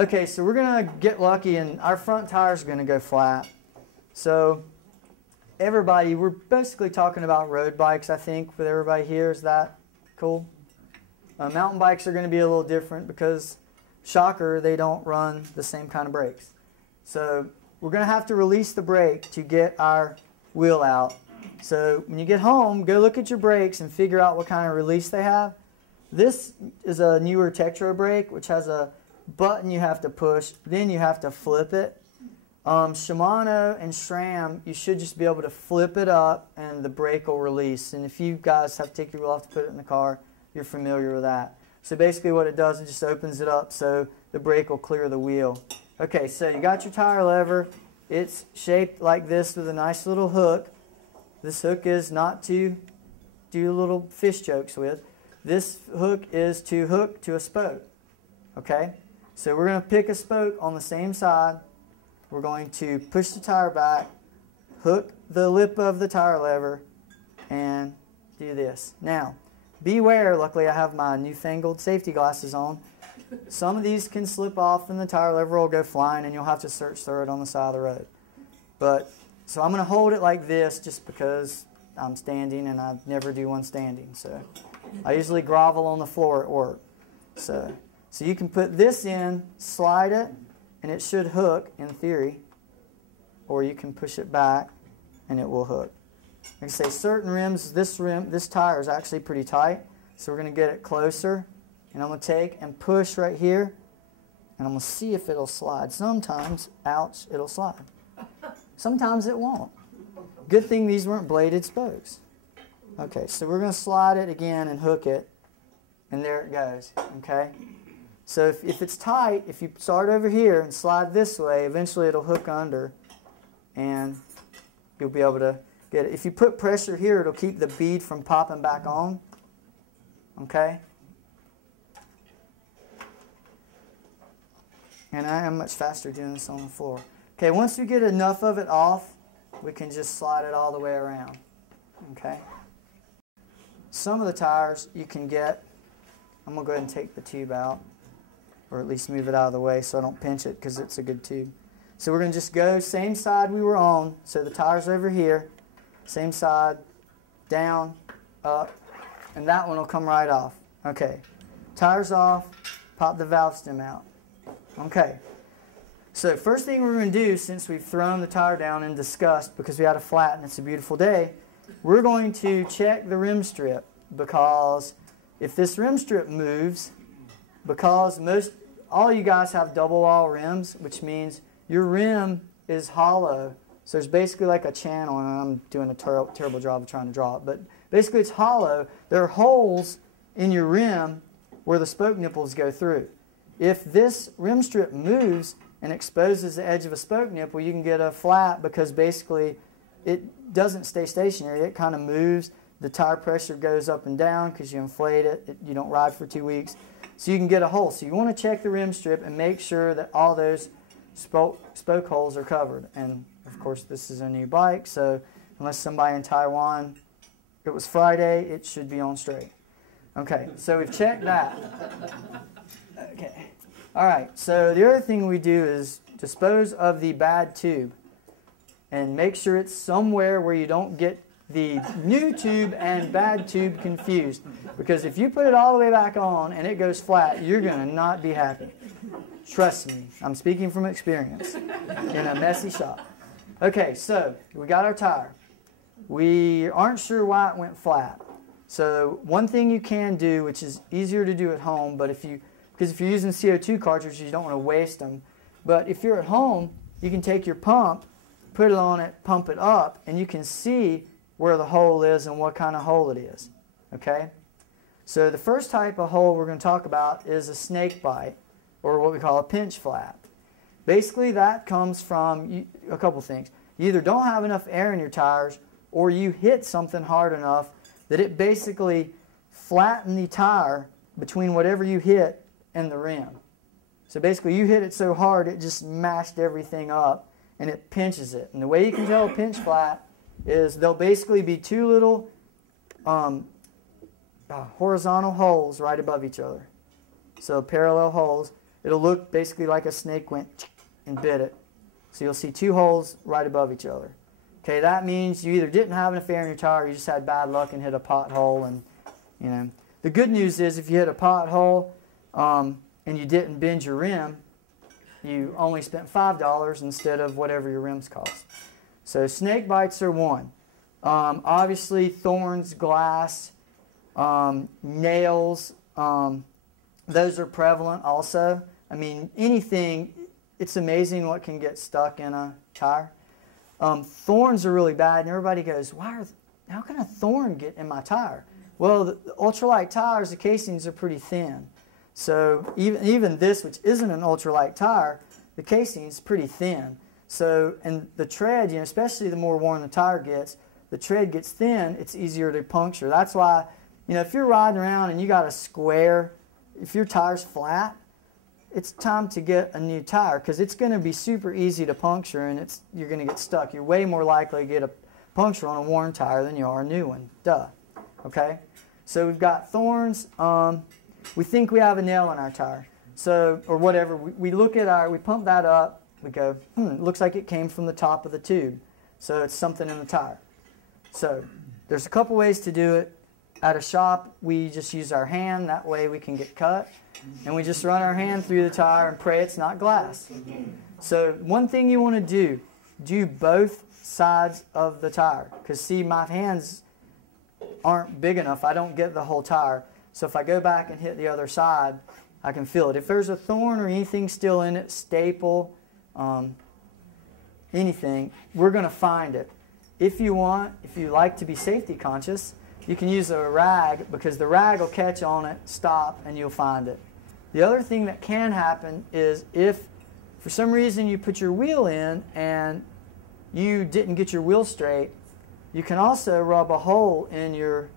Okay, so we're going to get lucky and our front tires are going to go flat. So everybody, we're basically talking about road bikes, I think, with everybody here. Is that cool? Mountain bikes are going to be a little different because, shocker, they don't run the same kind of brakes. So we're going to have to release the brake to get our wheel out. So when you get home, go look at your brakes and figure out what kind of release they have. This is a newer Tektro brake, which has a button you have to push, then you have to flip it. Shimano and SRAM, you should just be able to flip it up and the brake will release. And if you guys have to take your wheel off to put it in the car, you're familiar with that. So basically what it does, it just opens it up so the brake will clear the wheel. Okay, so you got your tire lever. It's shaped like this with a nice little hook. This hook is not to do little fish jokes with. This hook is to hook to a spoke. Okay? So we're going to pick a spoke on the same side. We're going to push the tire back, hook the lip of the tire lever, and do this. Now, beware, luckily I have my newfangled safety glasses on. Some of these can slip off and the tire lever will go flying and you'll have to search through it on the side of the road. So I'm going to hold it like this just because I'm standing and I never do one standing. So I usually grovel on the floor at work. So you can put this in, slide it, and it should hook in theory. Or you can push it back and it will hook. Like I say, certain rims, this tire is actually pretty tight. So we're going to get it closer. And I'm going to take and push right here. And I'm going to see if it'll slide. Sometimes, ouch, it'll slide. Sometimes it won't. Good thing these weren't bladed spokes. Okay, so we're going to slide it again and hook it. And there it goes. Okay? So if it's tight, if you start over here and slide this way, eventually it'll hook under. And you'll be able to get it. If you put pressure here, it'll keep the bead from popping back on. Okay? And I am much faster doing this on the floor. Okay, once we get enough of it off, we can just slide it all the way around. Okay? Some of the tires you can get, I'm going to go ahead and take the tube out, or at least move it out of the way so I don't pinch it because it's a good tube. So we're going to just go same side we were on, so the tire's over here, same side, down, up, and that one will come right off. Okay, tire's off, pop the valve stem out. Okay, so first thing we're going to do, since we've thrown the tire down in disgust because we had a flat and it's a beautiful day, we're going to check the rim strip, because if this rim strip moves, because all you guys have double wall rims, which means your rim is hollow. So there's basically like a channel, and I'm doing a terrible job of trying to draw it, but basically it's hollow. There are holes in your rim where the spoke nipples go through. If this rim strip moves and exposes the edge of a spoke nipple, you can get a flat because basically it doesn't stay stationary. It kind of moves. The tire pressure goes up and down because you inflate it. You don't ride for 2 weeks. So you can get a hole. So you want to check the rim strip and make sure that all those spoke holes are covered. And of course this is a new bike, so unless somebody in Taiwan, it was Friday, it should be on straight. Okay, so we've checked that. Okay. All right, so the other thing we do is dispose of the bad tube and make sure it's somewhere where you don't get the new tube and bad tube confused. Because if you put it all the way back on and it goes flat, you're going to not be happy. Trust me, I'm speaking from experience in a messy shop. Okay, so we got our tire. We aren't sure why it went flat. So one thing you can do, which is easier to do at home, but because if you're using CO2 cartridges, you don't want to waste them. But if you're at home, you can take your pump, put it on it, pump it up, and you can see where the hole is and what kind of hole it is. Okay? So the first type of hole we're going to talk about is a snake bite, or what we call a pinch flat. Basically, that comes from a couple things. You either don't have enough air in your tires, or you hit something hard enough that it basically flattened the tire between whatever you hit and the rim. So basically, you hit it so hard, it just mashed everything up, and it pinches it. And the way you can tell a pinch flat is there'll basically be two little horizontal holes right above each other. So parallel holes. it'll look basically like a snake went and bit it. So you'll see 2 holes right above each other. Okay, that means you either didn't have enough air in your tire, or you just had bad luck and hit a pothole. And you know, the good news is if you hit a pothole and you didn't bend your rim, you only spent $5 instead of whatever your rims cost. So snake bites are one. Obviously thorns, glass, nails, those are prevalent also. I mean, anything, it's amazing what can get stuck in a tire. Thorns are really bad, and everybody goes, how can a thorn get in my tire? Well, the ultralight tires, the casings are pretty thin. So even this, which isn't an ultralight tire, the casing is pretty thin. So, and the tread, you know, especially the more worn the tire gets, the tread gets thin, it's easier to puncture. That's why, you know, if you're riding around and you got a square, if your tire's flat, it's time to get a new tire because it's going to be super easy to puncture and you're going to get stuck. You're way more likely to get a puncture on a worn tire than you are a new one. Duh. Okay? So we've got thorns. We think we have a nail in our tire. So, or whatever. We look at we pump that up. We go, it looks like it came from the top of the tube. So it's something in the tire. So there's a couple ways to do it. At a shop, we just use our hand. That way we can get cut. And we just run our hand through the tire and pray it's not glass. So one thing you want to do both sides of the tire. Because see, my hands aren't big enough. I don't get the whole tire. So if I go back and hit the other side, I can feel it. If there's a thorn or anything still in it, staple, anything, we're going to find it. If you like to be safety conscious, you can use a rag because the rag will catch on it, stop, and you'll find it. The other thing that can happen is if for some reason you put your wheel in and you didn't get your wheel straight, you can also rub a hole in your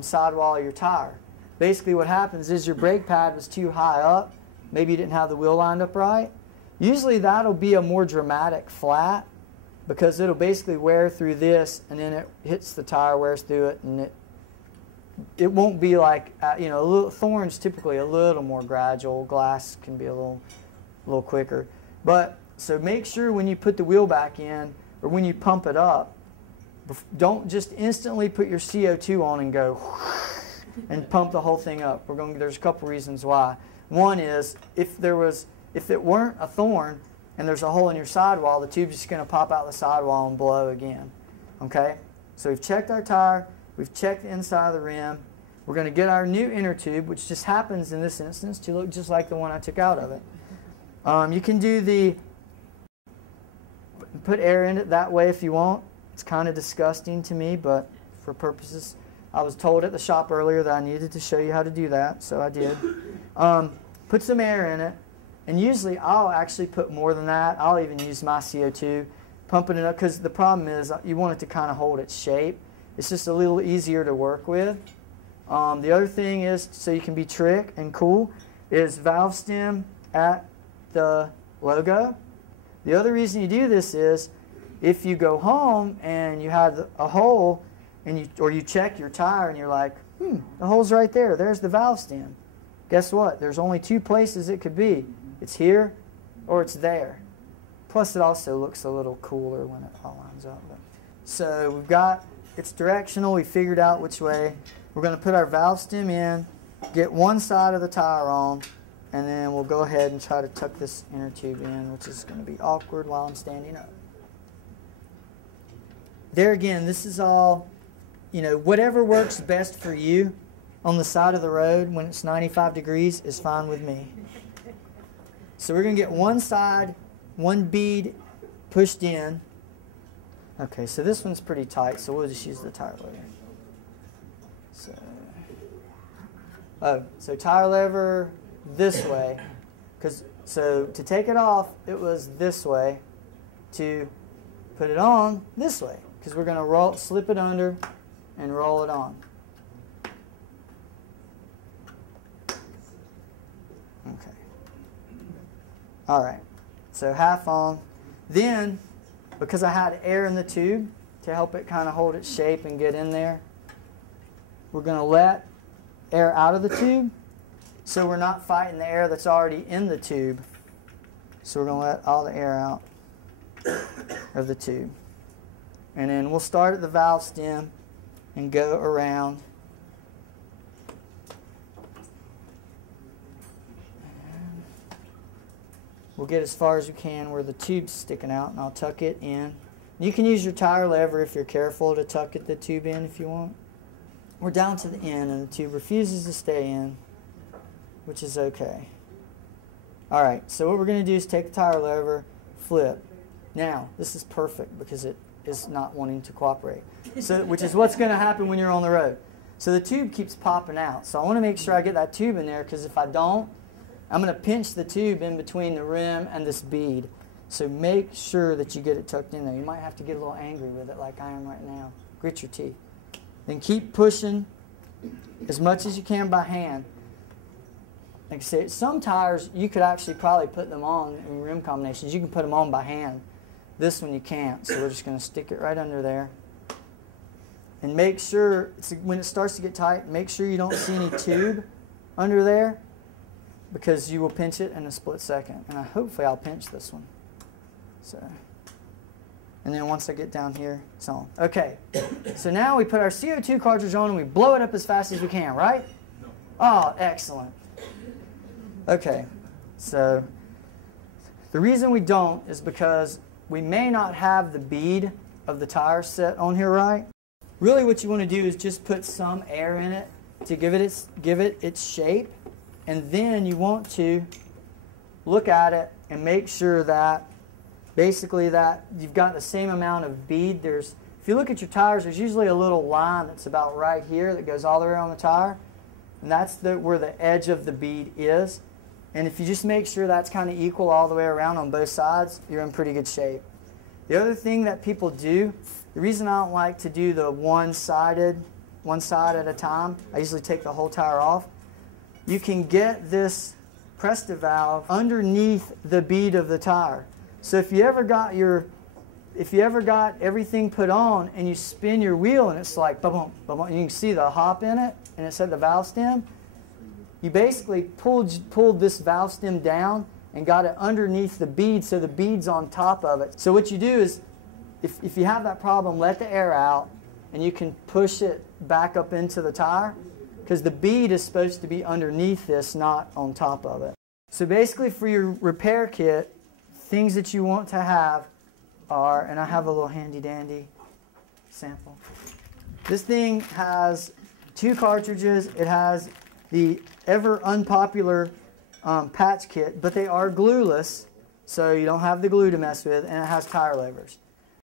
sidewall of your tire. Basically what happens is your brake pad was too high up, maybe you didn't have the wheel lined up right. Usually that'll be a more dramatic flat because it'll basically wear through this and then it hits the tire, wears through it, and it won't be like, you know, thorns typically a little more gradual. Glass can be a little quicker. But so make sure when you put the wheel back in or when you pump it up, don't just instantly put your CO2 on and go and pump the whole thing up. There's a couple reasons why. One is if it weren't a thorn and there's a hole in your sidewall, the tube's just going to pop out the sidewall and blow again. Okay? So we've checked our tire. We've checked the inside of the rim. We're going to get our new inner tube, which just happens in this instance to look just like the one I took out of it. You can do put air in it that way if you want. It's kind of disgusting to me, but for purposes, I was told at the shop earlier that I needed to show you how to do that, so I did. Put some air in it, and usually I'll actually put more than that. I'll even use my CO2, pumping it up, because the problem is you want it to kind of hold its shape. It's just a little easier to work with. The other thing is, so you can be trick and cool, is valve stem at the logo. The other reason you do this is if you go home and you have a hole and you check your tire and you're like, the hole's right there. There's the valve stem. Guess what? There's only 2 places it could be. It's here or it's there. Plus it also looks a little cooler when it all lines up. So we've got, it's directional. We figured out which way. We're going to put our valve stem in, get one side of the tire on, and then we'll go ahead and try to tuck this inner tube in, which is going to be awkward while I'm standing up. There again, this is all, you know, whatever works best for you on the side of the road when it's 95 degrees is fine with me. So we're going to get one side, one bead pushed in. Okay, so this one's pretty tight, so we'll just use the tire lever. So tire lever this way. So to take it off, it was this way. To put it on, this way. Because we're going to slip it under and roll it on. Okay. All right. So half on. Then, because I had air in the tube to help it kind of hold its shape and get in there, we're going to let air out of the tube so we're not fighting the air that's already in the tube. So we're going to let all the air out of the tube. And then we'll start at the valve stem and go around. We'll get as far as we can where the tube's sticking out, and I'll tuck it in. You can use your tire lever if you're careful to tuck the tube in if you want. We're down to the end, and the tube refuses to stay in, which is okay. All right, so what we're going to do is take the tire lever, flip. Now, this is perfect because it is not wanting to cooperate, so, which is what's going to happen when you're on the road. So the tube keeps popping out. So I want to make sure I get that tube in there, because if I don't, I'm going to pinch the tube in between the rim and this bead. So make sure that you get it tucked in there. You might have to get a little angry with it like I am right now. Grit your teeth. Then keep pushing as much as you can by hand. Like I said, some tires you could actually probably put them on in rim combinations. You can put them on by hand. This one you can't, so we're just going to stick it right under there. And make sure, when it starts to get tight, make sure you don't see any tube under there, because you will pinch it in a split second. And hopefully I'll pinch this one. So, and then once I get down here, it's on. Okay, so now we put our CO2 cartridge on and we blow it up as fast as we can, right? No. Oh, excellent. Okay, so the reason we don't is because we may not have the bead of the tire set on here right. Really what you want to do is just put some air in it to give it its shape, and then you want to look at it and make sure that basically that you've got the same amount of bead. If you look at your tires, there's usually a little line that's about right here that goes all the way around the tire, and that's where the edge of the bead is. And if you just make sure that's kind of equal all the way around on both sides, you're in pretty good shape. The other thing that people do, the reason I don't like to do the one side at a time, I usually take the whole tire off. You can get this Presta valve underneath the bead of the tire. So if you ever got everything put on and you spin your wheel and it's like boom, boom, you can see the hop in it and it's at the valve stem. You basically pulled this valve stem down and got it underneath the bead, so the bead's on top of it. So what you do is, if you have that problem, let the air out and you can push it back up into the tire, because the bead is supposed to be underneath this, not on top of it. So basically for your repair kit, things that you want to have are, and I have a little handy dandy sample. This thing has 2 cartridges. It has the ever unpopular patch kit, but they are glueless, so you don't have the glue to mess with, and it has tire levers.